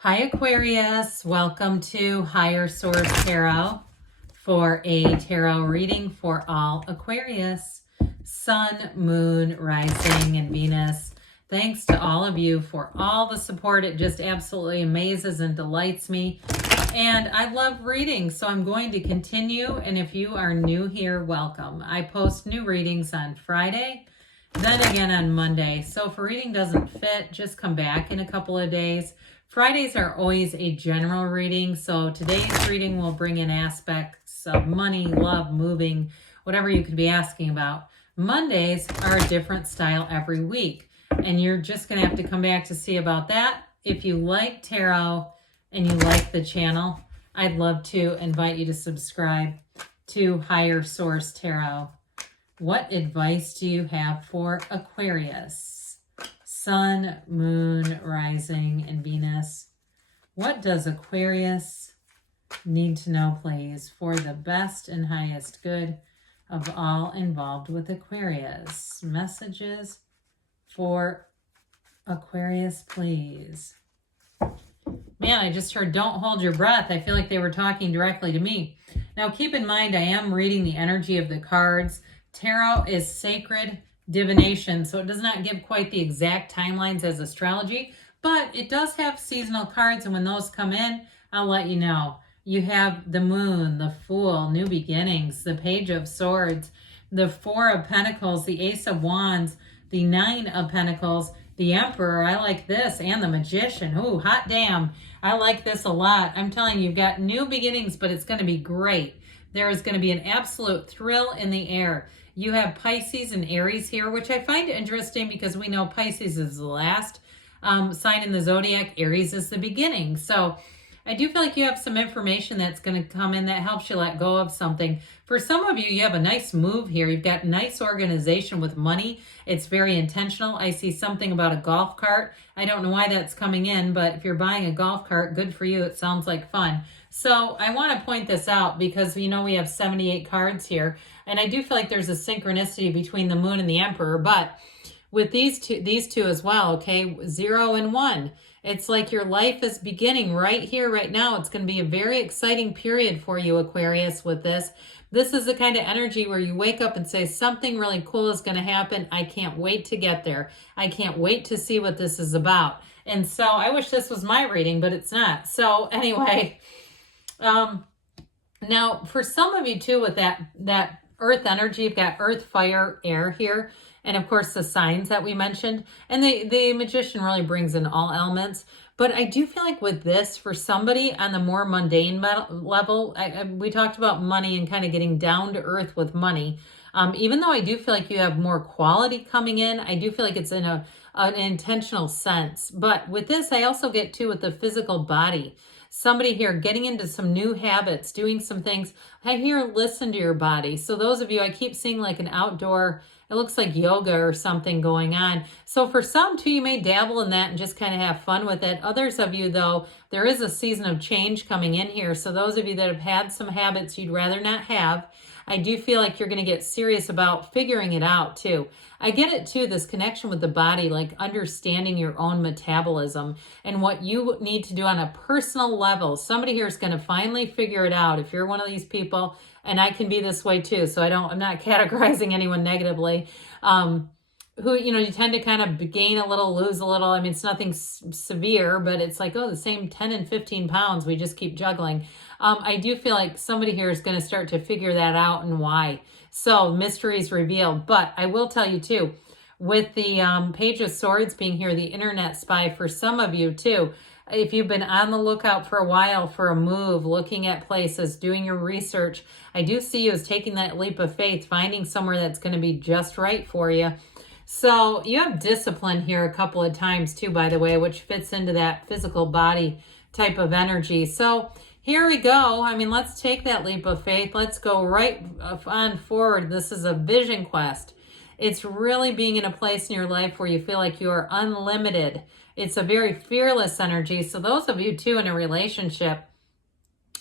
Hi Aquarius, welcome to Higher Source Tarot for a tarot reading for all Aquarius, Sun, Moon, Rising, and Venus. Thanks to all of you for all the support. It just absolutely amazes and delights me. And I love reading, so I'm going to continue. And if you are new here, welcome. I post new readings on Friday, then again on Monday. So if a reading doesn't fit, just come back in a couple of days. Fridays are always a general reading, so today's reading will bring in aspects of money, love, moving, whatever you could be asking about. Mondays are a different style every week, and you're just going to have to come back to see about that. If you like tarot and you like the channel, I'd love to invite you to subscribe to Higher Source Tarot. What advice do you have for Aquarius? Sun, Moon, Rising, and Venus. What does Aquarius need to know, please, for the best and highest good of all involved with Aquarius? Messages for Aquarius, please. Man, I just heard don't hold your breath. I feel like they were talking directly to me. Now, keep in mind, I am reading the energy of the cards. Tarot is sacred divination, so it does not give quite the exact timelines as astrology, but it does have seasonal cards, and when those come in, I'll let you know. You have the Moon, the Fool, New Beginnings, the Page of Swords, the Four of Pentacles, the Ace of Wands, the Nine of Pentacles, the Emperor, I like this, and the Magician. Ooh, hot damn. I like this a lot. I'm telling you, you've got new beginnings, but it's going to be great. There is going to be an absolute thrill in the air. You have Pisces and Aries here, which I find interesting because we know Pisces is the last sign in the zodiac. Aries is the beginning. So I do feel like you have some information that's going to come in that helps you let go of something. For some of you, you have a nice move here. You've got nice organization with money. It's very intentional. I see something about a golf cart. I don't know why that's coming in, but if you're buying a golf cart, good for you. It sounds like fun. So I want to point this out because, you know, we have 78 cards here. And I do feel like there's a synchronicity between the Moon and the Emperor. But with these two as well, okay, 0 and 1. It's like your life is beginning right here, right now. It's going to be a very exciting period for you, Aquarius, with this. This is the kind of energy where you wake up and say, something really cool is going to happen. I can't wait to get there. I can't wait to see what this is about. And so I wish this was my reading, but it's not. So anyway, now for some of you too, with that earth energy, you've got earth, fire, air here. And of course, the signs that we mentioned. And the Magician really brings in all elements. But I do feel like with this, for somebody on the more mundane level, we talked about money and kind of getting down to earth with money. Even though I do feel like you have more quality coming in, I do feel like it's in an intentional sense. But with this, I also get too with the physical body. Somebody here getting into some new habits, doing some things. I hear listen to your body. So those of you, I keep seeing like an outdoor, it looks like yoga or something going on. So for some too, you may dabble in that and just kind of have fun with it. Others of you though, there is a season of change coming in here. So those of you that have had some habits you'd rather not have, I do feel like you're going to get serious about figuring it out too. I get it too, this connection with the body, like understanding your own metabolism and what you need to do on a personal level. Somebody here is going to finally figure it out. If you're one of these people, and I can be this way too, so I'm not categorizing anyone negatively, who, you know, you tend to kind of gain a little, lose a little. I mean, it's nothing severe, but it's like, oh, the same 10 and 15 pounds, we just keep juggling. I do feel like somebody here is going to start to figure that out and why. So mysteries revealed. But I will tell you too, with the Page of Swords being here, the internet spy for some of you too, if you've been on the lookout for a while for a move, looking at places, doing your research, I do see you as taking that leap of faith, finding somewhere that's going to be just right for you. So you have discipline here a couple of times too, by the way, which fits into that physical body type of energy. So here we go. I mean, let's take that leap of faith. Let's go right on forward. This is a vision quest. It's really being in a place in your life where you feel like you are unlimited. It's a very fearless energy. So those of you too in a relationship,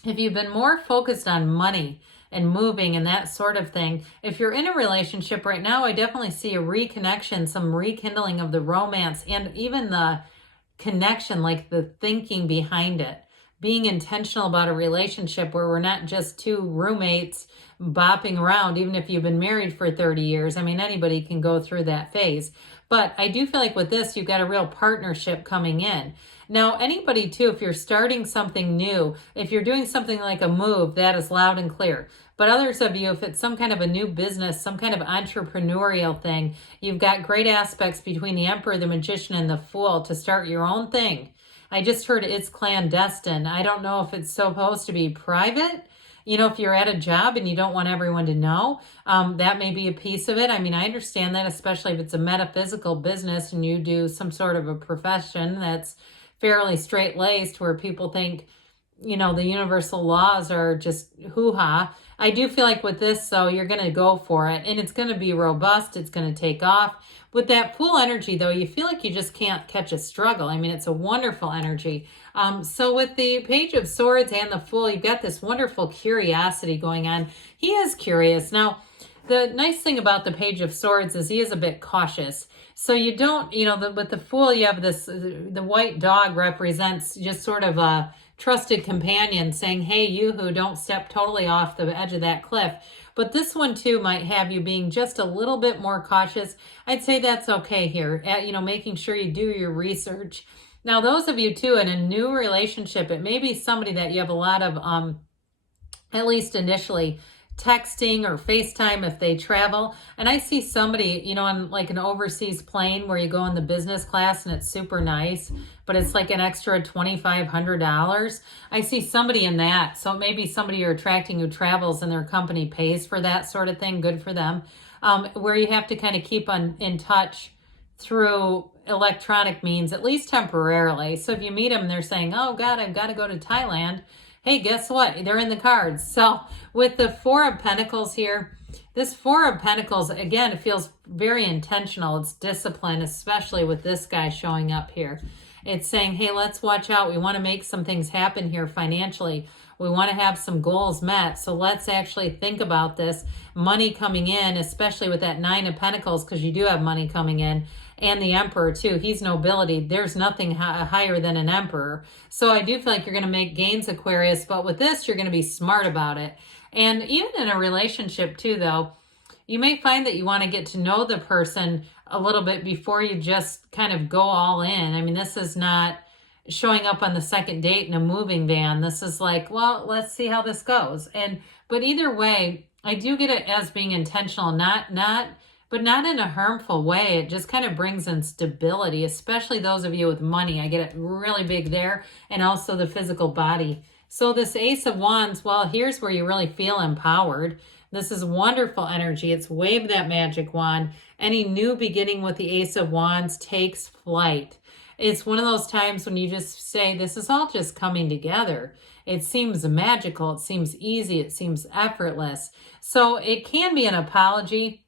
if you've been more focused on money and moving and that sort of thing, if you're in a relationship right now, I definitely see a reconnection, some rekindling of the romance and even the connection, like the thinking behind it. Being intentional about a relationship where we're not just two roommates bopping around, even if you've been married for 30 years. I mean, anybody can go through that phase. But I do feel like with this, you've got a real partnership coming in. Now, anybody too, if you're starting something new, if you're doing something like a move, that is loud and clear. But others of you, if it's some kind of a new business, some kind of entrepreneurial thing, you've got great aspects between the Emperor, the Magician, and the Fool to start your own thing. I just heard it's clandestine. I don't know if it's supposed to be private. You know, if you're at a job and you don't want everyone to know, that may be a piece of it. I mean, I understand that, especially if it's a metaphysical business and you do some sort of a profession that's fairly straight-laced where people think, you know, the universal laws are just hoo-ha. I do feel like with this, though, you're going to go for it, and it's going to be robust. It's going to take off. With that Fool energy, though, you feel like you just can't catch a struggle. I mean, it's a wonderful energy. So with the Page of Swords and the Fool, you've got this wonderful curiosity going on. He is curious. Now, the nice thing about the Page of Swords is he is a bit cautious. So you don't, you know, with the Fool, you have this, the white dog represents just sort of a trusted companion saying, hey, you who don't step totally off the edge of that cliff. But this one too might have you being just a little bit more cautious. At say that's okay here. You know, making sure you do your research. Now, those of you too in a new relationship, it may be somebody that you have a lot of, at least initially, texting or FaceTime if they travel. And I see somebody, you know, on like an overseas plane where you go in the business class and it's super nice, but it's like an extra $2,500. I see somebody in that. So maybe somebody you're attracting who travels and their company pays for that sort of thing. Good for them. Where you have to kind of keep in touch through electronic means, at least temporarily. So if you meet them and they're saying, oh God, I've got to go to Thailand. Hey, guess what? They're in the cards. So with the Four of Pentacles here, this Four of Pentacles, again, it feels very intentional. It's discipline, especially with this guy showing up here. It's saying, hey, let's watch out. We want to make some things happen here financially. We want to have some goals met. So let's actually think about this. Money coming in, especially with that Nine of Pentacles, because you do have money coming in. And the Emperor too. He's nobility. There's nothing higher than an Emperor. So I do feel like you're going to make gains, Aquarius. But with this, you're going to be smart about it. And even in a relationship too, though, you may find that you want to get to know the person a little bit before you just kind of go all in. I mean, this is not showing up on the second date in a moving van. This is like, well, let's see how this goes. But either way, I do get it as being intentional, but not in a harmful way. It just kind of brings in stability, especially those of you with money. I get it really big there, and also the physical body. So this Ace of Wands, well, here's where you really feel empowered. This is wonderful energy. It's wave that magic wand. Any new beginning with the Ace of Wands takes flight. It's one of those times when you just say, this is all just coming together. It seems magical. It seems easy. It seems effortless. So it can be an apology.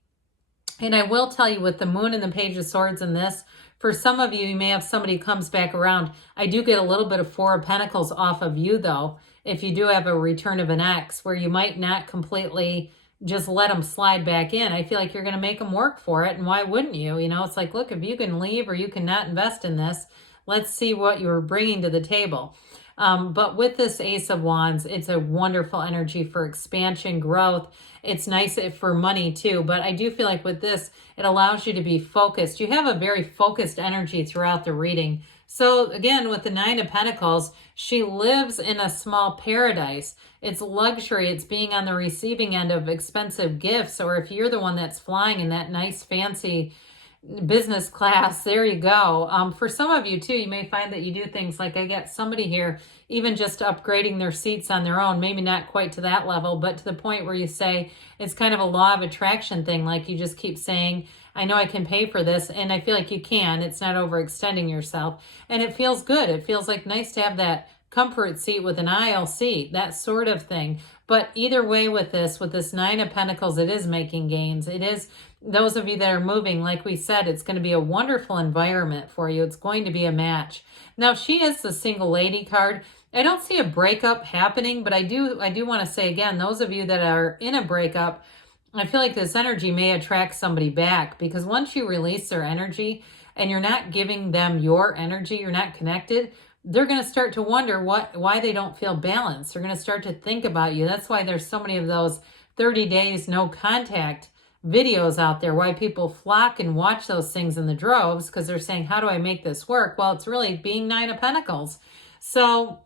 And I will tell you, with the Moon and the Page of Swords in this, for some of you, you may have somebody who comes back around. I do get a little bit of Four of Pentacles off of you, though, if you do have a return of an ex, where you might not completely just let them slide back in. I feel like you're going to make them work for it, and why wouldn't you? You know, it's like, look, if you can leave or you cannot invest in this, let's see what you're bringing to the table. But with this Ace of Wands, it's a wonderful energy for expansion, growth. It's nice for money too, but I do feel like with this, it allows you to be focused. You have a very focused energy throughout the reading. So again, with the Nine of Pentacles, she lives in a small paradise. It's luxury. It's being on the receiving end of expensive gifts, or if you're the one that's flying in that nice, fancy business class, there you go. For some of you too, you may find that you do things like, I get somebody here even just upgrading their seats on their own, maybe not quite to that level, but to the point where you say it's kind of a law of attraction thing. Like you just keep saying, I know I can pay for this, and I feel like you can. It's not overextending yourself, and it feels good. It feels like nice to have that comfort seat with an aisle seat, that sort of thing. But either way with this Nine of Pentacles, it is making gains. It is, those of you that are moving, like we said, it's going to be a wonderful environment for you. It's going to be a match. Now, she is the single lady card. I don't see a breakup happening, but I do want to say again, those of you that are in a breakup, I feel like this energy may attract somebody back, because once you release their energy, and you're not giving them your energy, you're not connected, they're going to start to wonder why they don't feel balanced. They're going to start to think about you. That's why there's so many of those 30 days no contact videos out there, why people flock and watch those things in the droves, because they're saying, how do I make this work? Well, it's really being Nine of Pentacles. So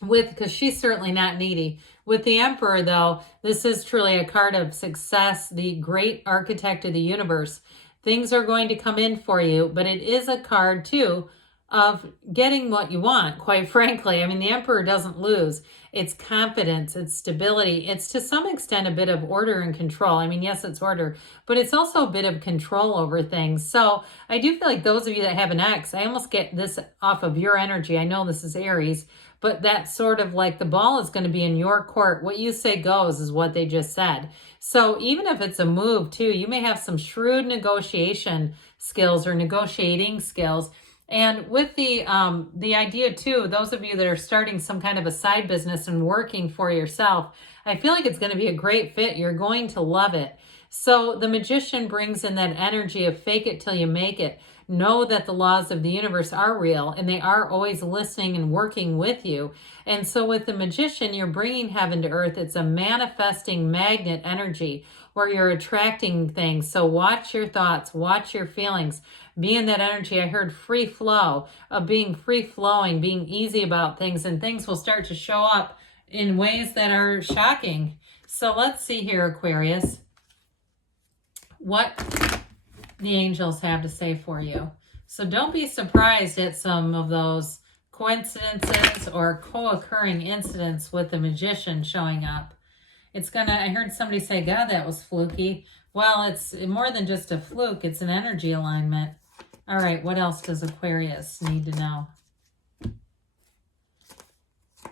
because she's certainly not needy. With the Emperor, though, this is truly a card of success, the great architect of the universe. Things are going to come in for you, but it is a card, too, of getting what you want, quite frankly. I mean, the Emperor doesn't lose. It's confidence, it's stability. It's to some extent a bit of order and control. I mean, yes, it's order, but it's also a bit of control over things. So I do feel like those of you that have an ex, I almost get this off of your energy. I know this is Aries, but that's sort of like the ball is going to be in your court. What you say goes is what they just said. So even if it's a move too, you may have some shrewd negotiation skills or negotiating skills. And with the idea too, those of you that are starting some kind of a side business and working for yourself, I feel like it's going to be a great fit. You're going to love it. So the Magician brings in that energy of fake it till you make it. Know that the laws of the universe are real and they are always listening and working with you. And so with the Magician, you're bringing heaven to earth. It's a manifesting magnet energy where you're attracting things. So watch your thoughts, watch your feelings. Be in that energy. I heard free flow, of being free flowing, being easy about things, and things will start to show up in ways that are shocking. So let's see here, Aquarius, what the angels have to say for you. So don't be surprised at some of those coincidences or co-occurring incidents with the Magician showing up. I heard somebody say, God, that was fluky. Well, it's more than just a fluke. It's an energy alignment. All right, what else does Aquarius need to know?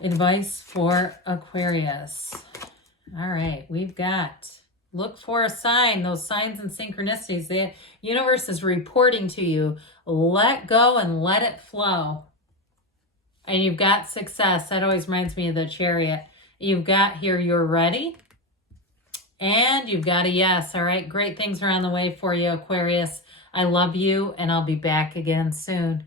Advice for Aquarius. All right, we've got, look for a sign, those signs and synchronicities. The universe is reporting to you. Let go and let it flow. And you've got success. That always reminds me of the Chariot. You've got here, you're ready. And you've got a yes. All right, great things are on the way for you, Aquarius. I love you, and I'll be back again soon.